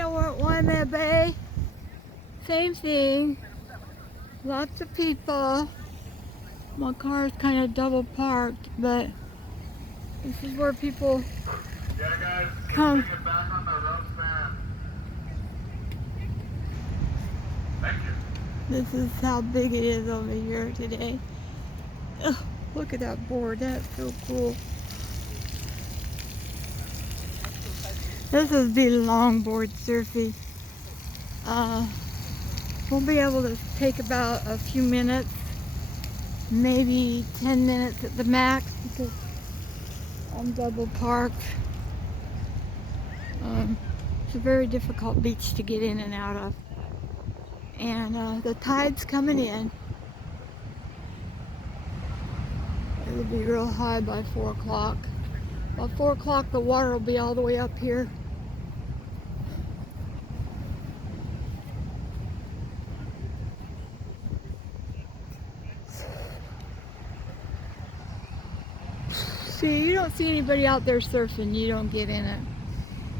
know, we're at Waiamea Bay. Same thing. Lots of people. My car is kind of double parked, but this is where people come. This is how big it is over here today. Ugh, look at that board. That's so cool. This is the longboard surfing. We'll be able to take about a few minutes, maybe 10 minutes at the max, because I'm double parked. It's a very difficult beach to get in and out of. And the tide's coming in. It'll be real high by 4 o'clock. By 4 o'clock the water will be all the way up here. See, you don't see anybody out there surfing, you don't get in it.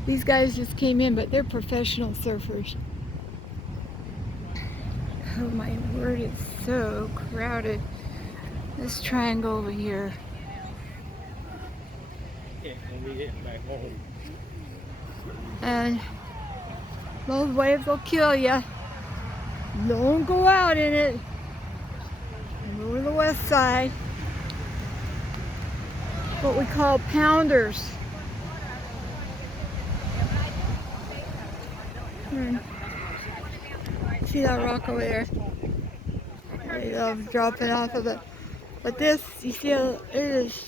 These guys just came in, but they're professional surfers. Oh my word, it's so crowded. This triangle over here. And those waves will kill you. Don't go out in it. Go to the west side. What we call pounders. See that rock over there? I love dropping off of it. But this, you see, it is,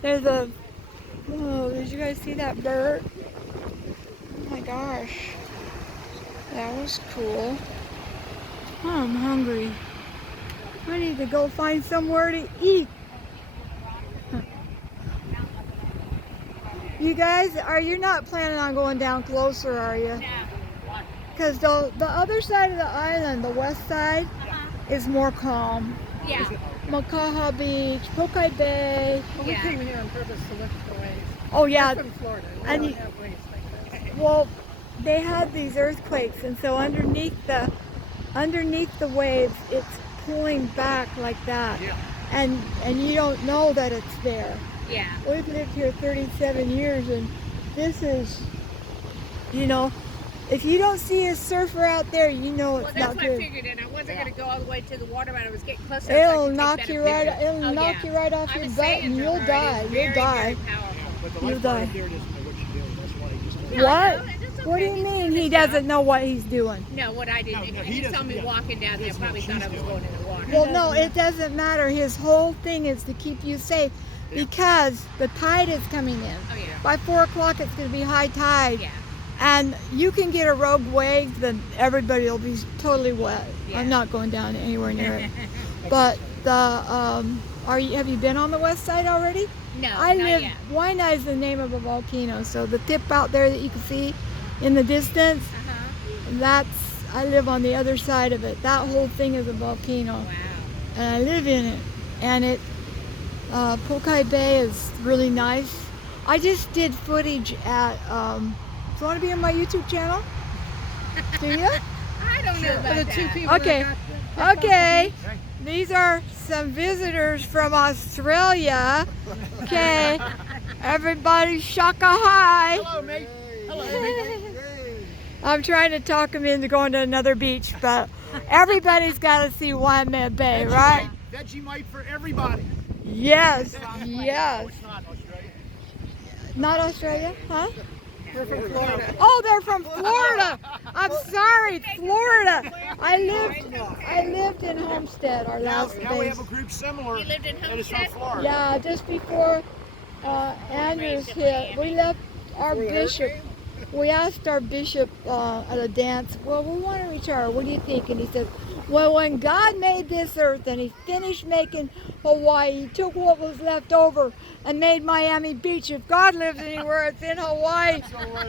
there's a, oh, did you guys see that bird? Oh my gosh. That was cool. Oh, I'm hungry. I need to go find somewhere to eat. You guys, you're not planning on going down closer, are you? No. Because the other side of the island, the west side, is more calm. Yeah. Makaha Beach, Pokai Bay. Well, we came here on purpose to look at the waves. Oh yeah. We're from Florida. We And don't have waves like this. Well, they had these earthquakes, and so underneath the waves, it's pulling back like that. Yeah. And you don't know that it's there. Yeah. We've lived here 37 years, and this is, you know, if you don't see a surfer out there, you know it's Well, that's not what I good. figured, and I wasn't going to go all the way to the water, but I was getting closer. It'll knock you right. It'll knock you right off I your was butt, saying and to you'll her, die. it is You'll very, die. very powerful. But the You'll lifeguard die. up there doesn't know what you're doing. That's why he just No, I What? know, and it's okay. What do you He's mean doing he his doesn't job. know what he's doing? No, what I didn't. No, he saw doesn't, me yeah. walking down He there, doesn't know probably what thought I she's was doing. going in the water. Well, no, it doesn't matter. His whole thing is to keep you safe because the tide is coming in. Oh, yeah. By 4 o'clock, it's going to be high tide. Yeah. And you can get a rogue wave, then everybody will be totally wet. Yeah. I'm not going down anywhere near it. But the have you been on the west side already? No, I not live. yet. Waiamea is the name of a volcano. So the tip out there that you can see in the distance, I live on the other side of it. That whole thing is a volcano, Wow. and I live in it. And Pokai Bay is really nice. I just did footage at. Do you want to be on my YouTube channel? Do you? I don't know about For the that. two people Okay. that got Okay. These are some visitors from Australia. Okay. Everybody shaka hi. Hello, mate. I'm trying to talk them into going to another beach, but everybody's got to see Waiamea Bay, right? Vegemite for everybody. Yes. No, Yes. it's not Australia. Not Australia? Huh? They're from Florida. Oh, they're from Florida. I'm sorry, Florida. I lived in Homestead, our Now last we base. have a group similar You lived in that is from Homestead? Florida. Yeah, just before Andrews hit, we left our bishop. We asked our bishop at a dance, well, we want to retire. What do you think? And he said, well, when God made this earth and he finished making Hawaii, he took what was left over and made Miami Beach. If God lives anywhere, it's in Hawaii.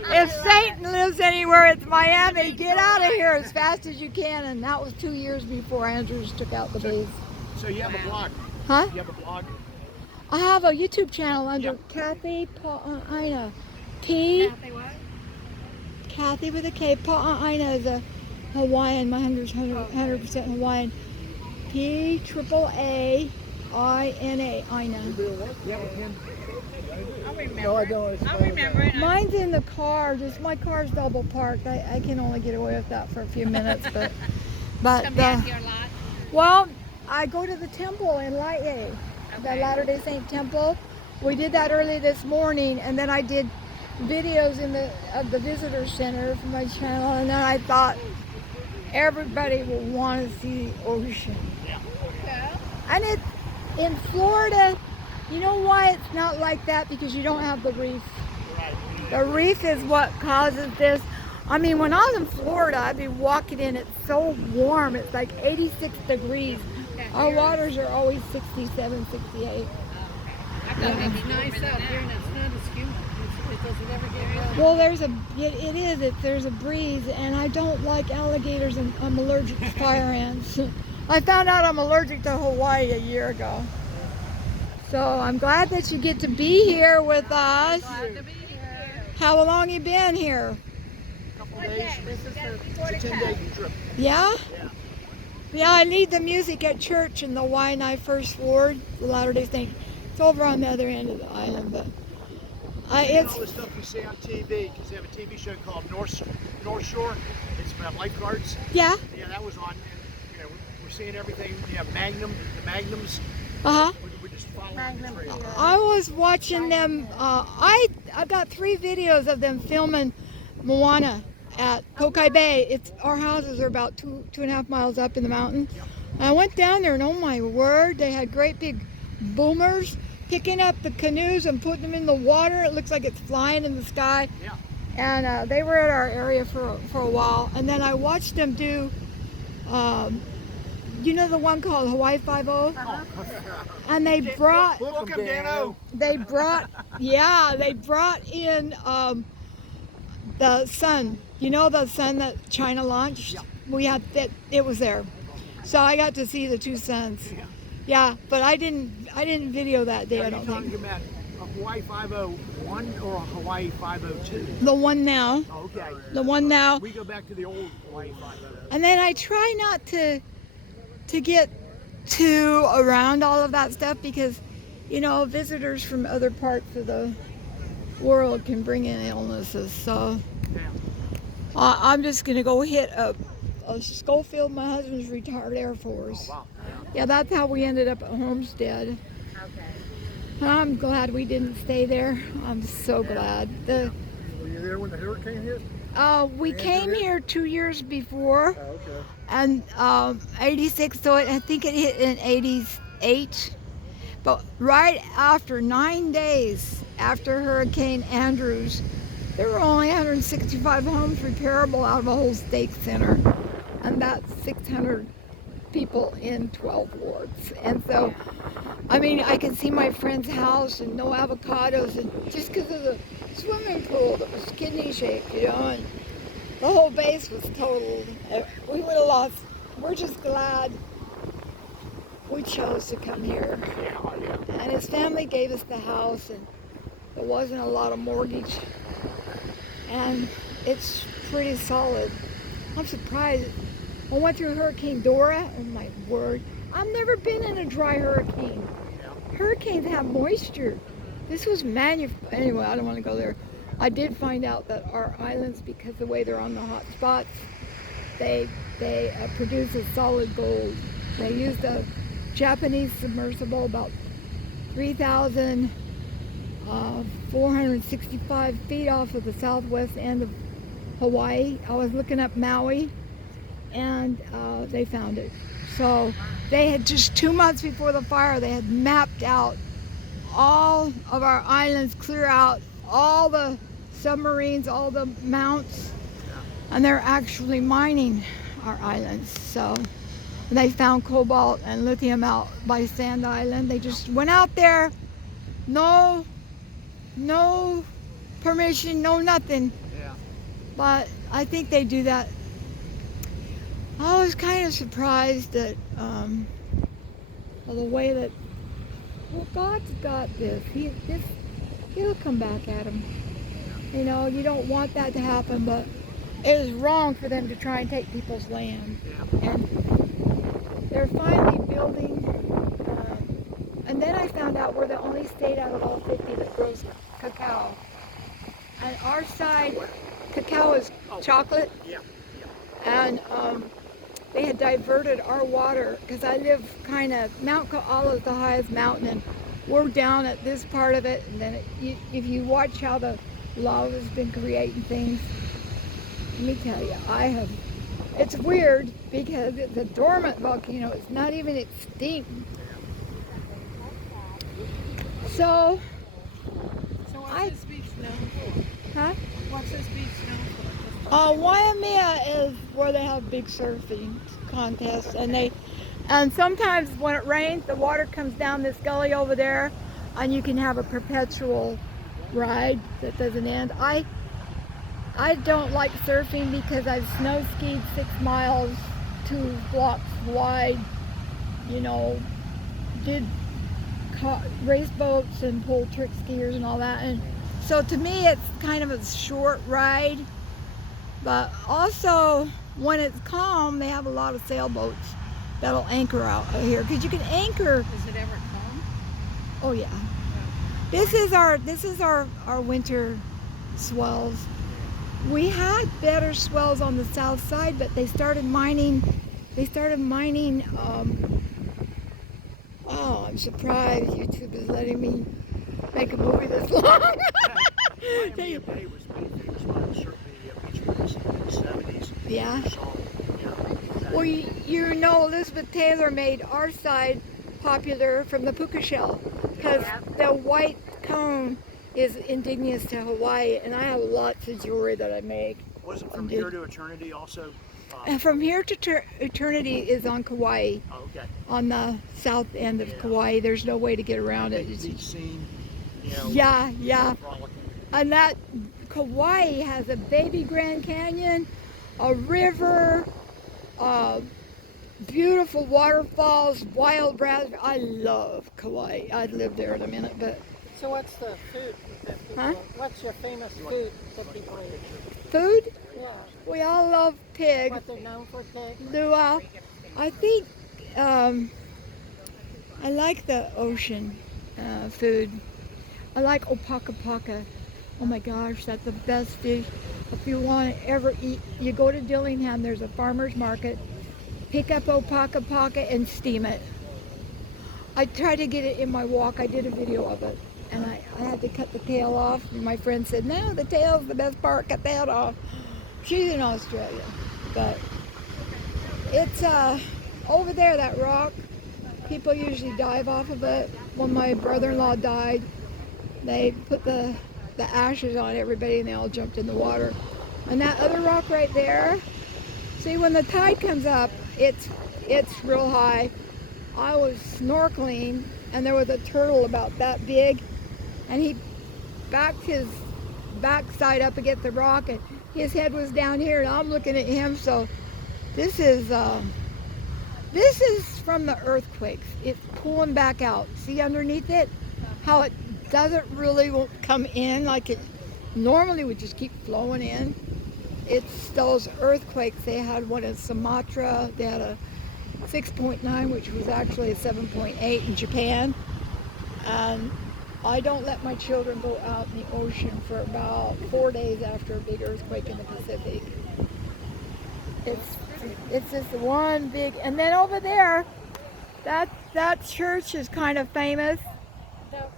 If Satan lives anywhere, it's Miami. Get out of here as fast as you can. And that was 2 years before Andrews took out the base. So you have a blog. Huh? You have a blog. I have a YouTube channel under Kathy Paulina. P. Kathy with a K. Ina is a Hawaiian. My husband's 100% Hawaiian. P-triple-A-I-N-A. Ina. I'll remember. No, I don't. I'll remember it. Mine's in the car. Just my car's double parked. I can only get away with that for a few minutes, but Come down here a lot. well, I go to the temple in Waiamea, the Okay. Latter-day Saint temple. We did that early this morning, and then I did videos of the visitor center for my channel, and then I thought everybody will want to see the ocean. Okay. And it's in Florida. You know why it's not like that? Because you don't have the reef. The reef is what causes this. I mean, when I was in Florida, I'd be walking in, it's so warm. It's like 86 degrees. Our waters are always 67, 68. I thought It's maybe nice warmer out than here and that. it's not as humid. It doesn't ever get Well, there's a breeze, and I don't like alligators, and I'm allergic to fire ants. I found out I'm allergic to Hawaii a year ago. So I'm glad that you get to be here with us. Glad to be here. How long you been here? Couple What days. day? It's Before a the 10-day cut. trip. Yeah? Yeah. Yeah, I lead the music at church in the Waiamea First Ward, the Latter-day Saint. It's over on the other end of the island, but It's it's all the stuff you see on TV, because they have a TV show called North Shore. It's about lifeguards. yeah. Yeah, that was on. And, we're seeing everything. You have the Magnums. Uh-huh. We're just following the trail. I was watching them. I got 3 videos of them filming Moana at Kokai Bay. Our houses are about 2.5 miles up in the mountain. And I went down there, and oh my word, they had great big boomers picking up the canoes and putting them in the water. It looks like it's flying in the sky. Yeah. And they were at our area for a while. And then I watched them do. You know the one called Hawaii 5-0? And they brought. Welcome, Dano. They brought in the sun. You know the sun that China launched? Yeah. We had that. It was there, so I got to see the 2 suns. Yeah. Yeah, but I didn't video that day. Are I you don't talking think about a Hawaii 501 or a Hawaii 502? the one now. Okay. The one now. We go back to the old Hawaii 500. And then I try not to get too around all of that stuff because, visitors from other parts of the world can bring in illnesses. So Yeah. I'm just gonna go hit a Schofield. My husband's retired Air Force. Wow. Yeah, that's how we ended up at Homestead. Okay. And I'm glad we didn't stay there. I'm so glad. Were you there when the hurricane hit? We came here 2 years before. Oh, okay. And 86, so I think it hit in 88. But right after 9 days after Hurricane Andrews, there were only 165 homes repairable out of a whole stake center. And that's 600 people in 12 wards. And so, I mean, I can see my friend's house and no avocados, and just because of the swimming pool that was kidney shaped, and the whole base was totaled. We would have lost. We're just glad we chose to come here. And his family gave us the house, and there wasn't a lot of mortgage. And it's pretty solid. I'm surprised. I went through Hurricane Dora. Oh my word. I've never been in a dry hurricane. Hurricanes have moisture. This was anyway, I don't want to go there. I did find out that our islands, because the way they're on the hot spots, they produce a solid gold. They used a Japanese submersible about 3,465 feet off of the southwest end of Hawaii. I was looking up Maui, and they found it. So they had just 2 months before the fire, they had mapped out all of our islands, clear out all the submarines, all the mounts, and they're actually mining our islands. So they found cobalt and lithium out by Sand Island. They just went out there, no permission, no nothing. Yeah. But I think they do that. I was kind of surprised at the way that, well, God's got this. He'll come back at him. You don't want that to happen, but it is wrong for them to try and take people's land. Yeah. And they're finally building, and then I found out we're the only state out of all 50 that grows cacao. And our side, cacao is chocolate, Yeah. and they had diverted our water, because I live kind of, Mount Ka'ala is the highest mountain, and we're down at this part of it, and then if you watch how the lava's been creating things, let me tell you, it's weird because it's a dormant volcano, it's not even extinct. So what's this beach known for? huh? What's this beach known for? Waiamea is where they have big surfing contests, and sometimes when it rains, the water comes down this gully over there, and you can have a perpetual ride that doesn't end. I don't like surfing because I've snow skied 6 miles, 2 blocks wide, did race boats and pulled trick skiers and all that, and so to me it's kind of a short ride. But also when it's calm, they have a lot of sailboats that'll anchor out here, because you can anchor. Is it ever calm? Oh yeah. This is our winter swells. We had better swells on the south side, but they started mining. Oh, I'm surprised YouTube is letting me make a movie this long. Waiamea Bay was pretty famous by certainly beach boys in the 70s. Yeah. So, yeah. Well, Elizabeth Taylor made our side popular from the puka shell, because the white cone is indigenous to Hawaii, and I have lots of jewelry that I make. Was it From Here to Eternity also? And From Here to Eternity is on Kauai, Oh, okay. on the south end of Kauai. There's no way to get around it. Beach scene, Yeah. frolicking. And that Kauai has a baby Grand Canyon, a river, beautiful waterfalls, wild raspberry. I love Kauai. I'd live there in a minute, but. So what's the food that people, Huh? what's your famous food that people eat? Food? Yeah. We all love pig. What they're known for, pig? Luau. I think I like the ocean food. I like opaka paka. Oh my gosh, that's the best dish. If you want to ever eat, you go to Dillingham, there's a farmer's market, pick up opaka paka and steam it. I tried to get it in my walk. I did a video of it, and I had to cut the tail off. And my friend said, no, the tail's the best part, cut that off. She's in Australia, but it's over there, that rock. People usually dive off of it. When my brother-in-law died, they put the ashes on everybody, and they all jumped in the water. And that other rock right there, see, when the tide comes up, it's real high. I was snorkeling, and there was a turtle about that big, and he backed his backside up against the rock, and his head was down here, and I'm looking at him. So this is from the earthquakes. It's pulling back out. See underneath it how it doesn't really come in like it normally would, just keep flowing in. It's those earthquakes. They had one in Sumatra. They had a 6.9, which was actually a 7.8 in Japan. And I don't let my children go out in the ocean for about 4 days after a big earthquake in the Pacific. It's just one big, and then over there, that church is kind of famous. That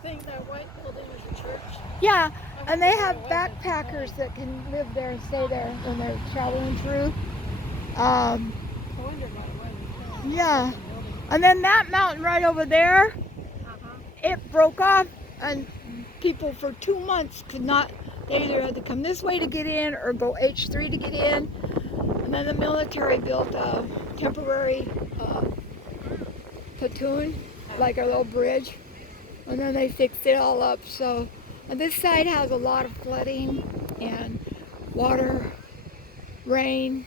white building is a church? Yeah, and they have backpackers that can live there and stay there when they're traveling through. I wondered what it was. Yeah, and then that mountain right over there, it broke off, and people for 2 months could not, they either had to come this way to get in or go H3 to get in. And then the military built a temporary platoon, like a little bridge, and then they fixed it all up. So, and this side has a lot of flooding and water, rain.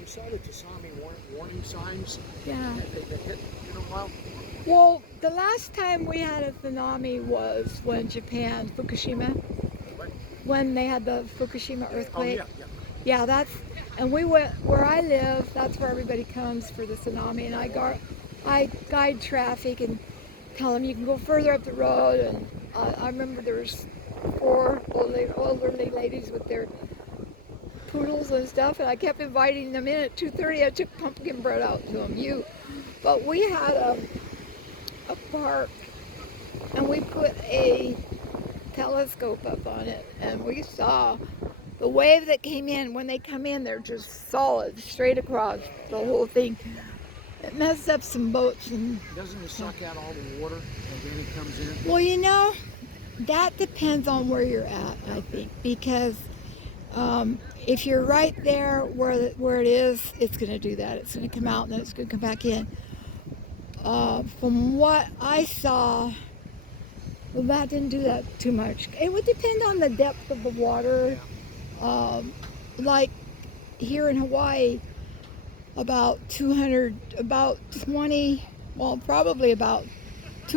You saw the tsunami warning signs? Yeah. They hit in a while? Well, the last time we had a tsunami was when Japan, Fukushima, when they had the Fukushima earthquake. Oh, yeah. Yeah, and we went where I live. That's where everybody comes for the tsunami, and I guide traffic and tell them you can go further up the road. And I remember there was 4 elderly ladies with their poodles and stuff, and I kept inviting them in at 2:30. I took pumpkin bread out to them. But we had a park, and we put a telescope up on it, and we saw the wave that came in. When they come in, they're just solid, straight across the whole thing. It messed up some boats. And Doesn't it suck out all the water and then it comes in? well, that depends on where you're at, I think, because if you're right there where it is, it's going to do that. It's going to come out and then it's going to come back in. From what I saw, well, that didn't do that too much. It would depend on the depth of the water. Like here in Hawaii, about 2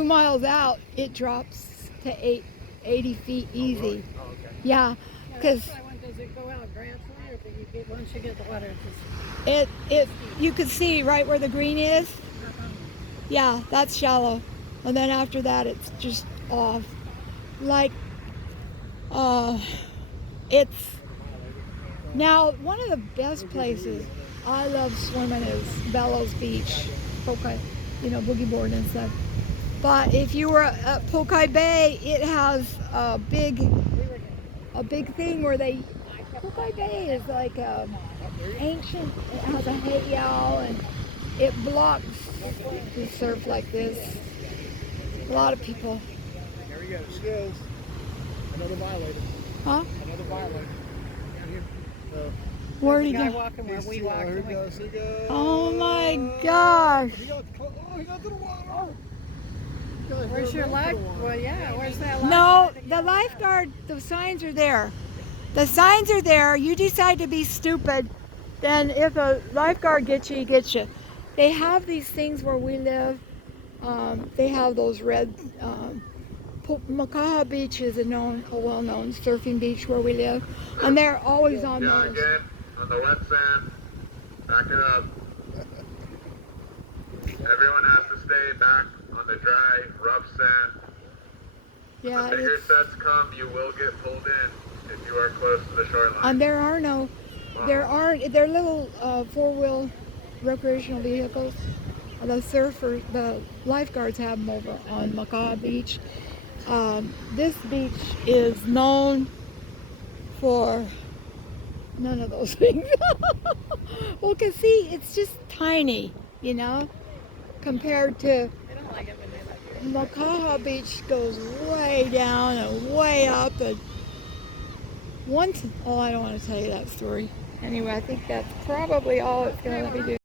miles out, it drops to 80 feet easy. Oh, okay. Yeah, because Does it go out gradually, or do you get once you get the water? Just you can see right where the green is. Yeah, that's shallow, and then after that, it's just off. Like, it's now one of the best places I love swimming is Bellows Beach, Pokai, boogie board and stuff. But if you were at Pokai Bay, it has a big thing where Pokai Bay is like ancient. It has a heiau and it blocks the surf like this. A lot of people. There he goes. Another violator. Huh? Another violator. Down here. Where'd he guy go? walking where we walk. Here he goes. Here he goes. Oh my gosh. He got to the water. Where's your life? Well, yeah. Where's that life? No, the lifeguard, the signs are there. The signs are there. You decide to be stupid, then if a lifeguard gets you, he gets you. They have these things where we live. They have those red. Makaha Beach is a well-known surfing beach where we live, and they're always on those. Again, on the wet sand, back it up. Everyone has to stay back on the dry, rough sand. Yeah, When bigger sets come, you will get pulled in if you are close to the shoreline. and they're little 4-wheel recreational vehicles. The lifeguards have them over on Makaha Beach. This beach is known for none of those things. Well, cause see, it's just tiny, compared to They don't like it when they like it. Makaha Beach goes way down and way up. And I don't want to tell you that story. Anyway, I think that's probably all it's going to be doing.